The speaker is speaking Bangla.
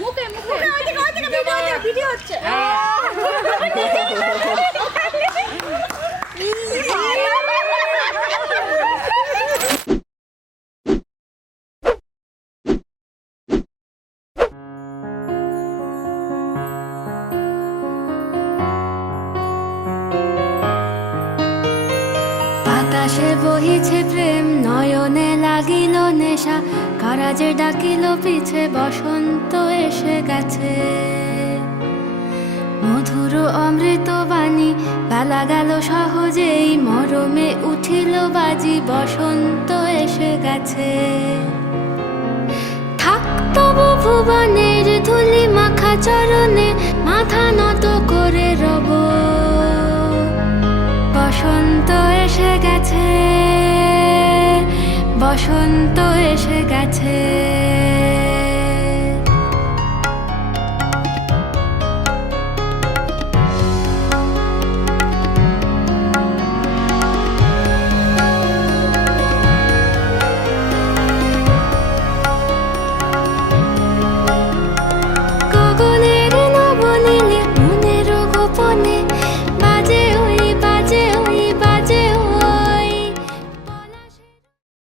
মুখে ভিডিও হচ্ছে। বাতাসে বহিছে প্রেম, নয়নে লাগিল নেশা, কারাজে ডাকিল পিছে, বসন্ত এসে গেছে। মধুর অমৃত বাণী, বেলা গেল সহজেই, মরমে উঠিল বাজি, বসন্ত এসে গেছে। থাক তবু ভুবনের ধুলি মাখা চরণে, মাথা নত করে রব। বসন্ত এসে গেছে, বসন্ত এসে গেছে।